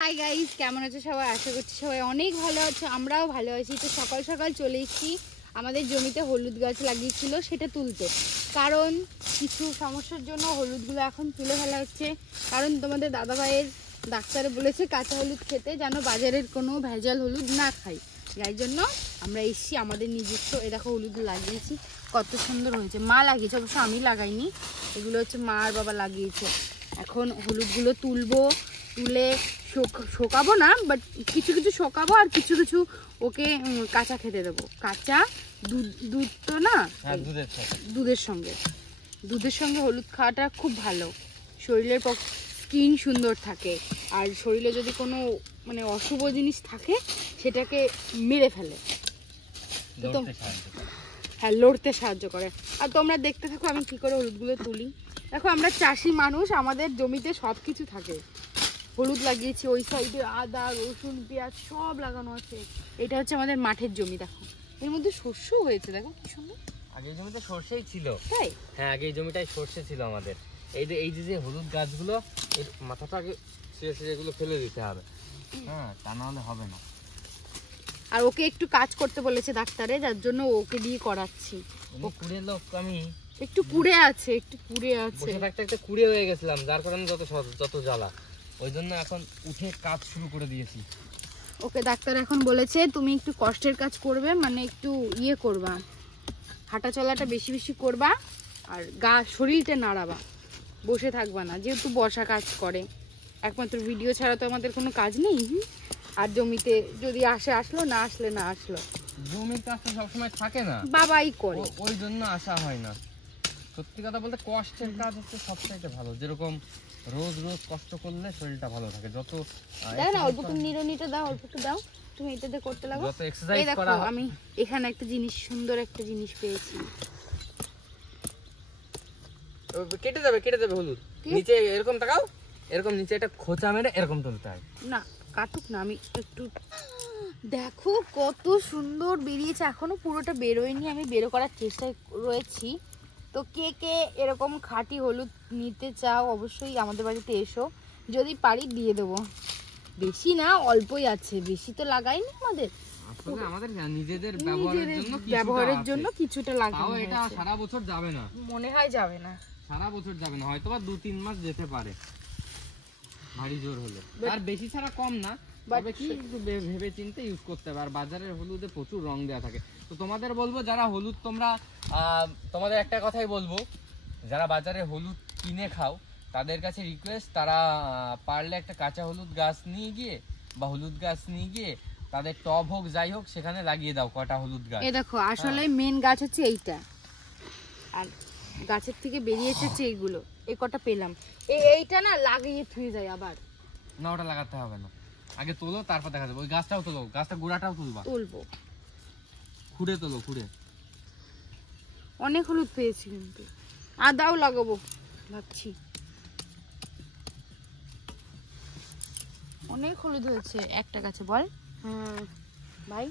Hi guys, কেমন আছো সবাই? আশা করছি সবাই অনেক ভালো আছো, আমরাও ভালো আছি। তো সকাল সকাল চলে এসেছি আমাদের জমিতে হলুদ গাছ লাগিয়েছিল সেটা তুলতে, কারণ কিছু সমস্যার জন্য হলুদগুলো এখন তুলে ফেলা হচ্ছে। কারণ তোমাদের দাদাভাইয়ের ডাক্তারে বলেছে কাঁচা হলুদ খেতে, যেন বাজারের কোনো ভেজাল হলুদ না খাই। যার জন্য আমরা এসেছি আমাদের নিজস্ব এ দেখো হলুদ লাগিয়েছি, কত সুন্দর হয়েছে। মা লাগিয়েছে, অবশ্য আমি লাগাইনি, এগুলো হচ্ছে মা আর বাবা লাগিয়েছে। এখন হলুদগুলো তুলবো, তুলে শোকাবো না, বাট কিছু কিছু শোকাবো আর কিছু কিছু ওকে কাঁচা খেতে দেবো। কাঁচা দুধ তো না, দুধের সঙ্গে হলুদ খাওয়াটা খুব ভালো, শরীরের স্কিন সুন্দর থাকে, আর শরীরে যদি কোনো মানে অশুভ জিনিস থাকে সেটাকে মেরে ফেলে, হ্যাঁ লড়তে সাহায্য করে। আর তোমরা দেখতে থাকো আমি কি করে হলুদগুলো তুলি। দেখো আমরা চাষি মানুষ, আমাদের জমিতে সব কিছু থাকে। হলুদ লাগিয়েছি, ওই সাইডে আদা রসুন পেঁয়াজ সব লাগানো আছে। এটা হচ্ছে আমাদের মাঠের জমি, দেখো এর মধ্যে শস্য হয়েছে, দেখো কি সুন্দর। আগে জমিতে সরষেই ছিল। তাই? হ্যাঁ, আগে এই জমিটাই সরষে ছিল আমাদের। এই যে হলুদ গাছগুলো, এর মাথাটা আগে ছিঁড়ে এগুলো ফেলে দিতে হবে, হ্যাঁ, তা না হলে হবে না। আর ওকে একটু কাজ করতে বলেছে ডাক্তারে, যার জন্য ওকে দিয়ে করাচ্ছি। ও কুড়ে লোক, আমি একটু কুড়ে আছে, বসে থাকতে একটা কুড়ে হয়ে গেছিলাম, যার কারণে যত জ্বালা, ওই জন্য এখন উঠে কাজ শুরু করে দিয়েছি। ওকে ডাক্তার এখন বলেছে তুমি একটু কষ্টের কাজ করবে, মানে একটু ইয়ে করবা, হাঁটা চলাটা বেশি বেশি করবা, আর শরীরটা নাড়াবা, বসে থাকবা না, যেহেতু বসা কাজ করে। একমাত্র ভিডিও ছাড়া তো আমাদের কোনো কাজ নেই। আর জমিতে যদি আসলো, না আসলে না আসলো, জমির কাজ তো সবসময় থাকে না, বাবাই করে, ওই জন্য আসা হয় না। সত্যি কথা বলতে কষ্টের কাজ হচ্ছে সবচাইতে ভালো। যেরকম রোজ রোজ কষ্ট করলে শরীরটা ভালো থাকে। যত দাও না, অল্প একটু নিরনিটা দাও, অল্প একটু দাও, তুমি এটাতে করতে লাগো। যত এক্সারসাইজ করা, আমি এখানে একটা জিনিস, সুন্দর একটা জিনিস পেয়েছি। কেটে যাবে হলুদ। নিচে এরকম তাকাও, এরকম নিচে একটা খোঁচা মেরে এরকম তুলতে হয়। না কাটুক না, আমি একটু দেখো কত সুন্দর বেরিয়েছে, এখনো পুরোটা বেরোয়নি, আমি বেরো করার চেষ্টায় রয়েছি। তো কে কে এরকম খাঁটি হলুদ নিতে চাও অবশ্যই আমাদের বাড়িতে এসো, যদি পারি দিয়ে দেবো। বেশি না, অল্পই আছে, বেশি তো লাগাইনি আমাদের, আসলে আমাদের নিজেদের ব্যবহারের জন্য কিছুটা লাগানো। তাও এটা সারা বছর যাবে না, মনে হয় যাবে না, সারা বছর যাবে না, হয়তো বা 2-3 মাস যেতে পারে ভারী জোর হলে, আর বেশি ছাড়া কম না। তবে কি একটু ভেবে চিন্তে ইউজ করতে হবে। আর বাজারের হলুদে প্রচুর রং দেওয়া থাকে। তো তোমাদের বলবো, যারা হলুদ তোমরা তোমাদের একটা কথাই বলবো, যারা বাজারে হলুদ কিনে খাও তাদের কাছে রিকোয়েস্ট, তারা পারলে একটা কাঁচা হলুদ গাছ নিয়ে গিয়ে বা হলুদ গাছ নিয়ে গিয়ে তাদের টব হোক যাই হোক সেখানে লাগিয়ে দাও কটা হলুদ গাছ। এই দেখো আসলে মেন গাছ হচ্ছে এইটা, আর গাছের থেকে বেরিয়েছে হচ্ছে এইগুলো, এই কটা পেলাম। এইটা না লাগিয়ে থুয়ে যায় আবার, না ওটা লাগাতে হবে না, আগে তোলো তারপর দেখা যাবে। ওই গাছটাও তোলো, গাছটা গোড়াটাও তুলবো, খুঁড়ে তোলো, খুঁড়ে। অনেক হলুদ পেয়েছি কিন্তু, আদাও লাগাবো ভাবছি, অনেক হলুদ হয়েছে একটা গাছে, বল। হ্যাঁ ভাই,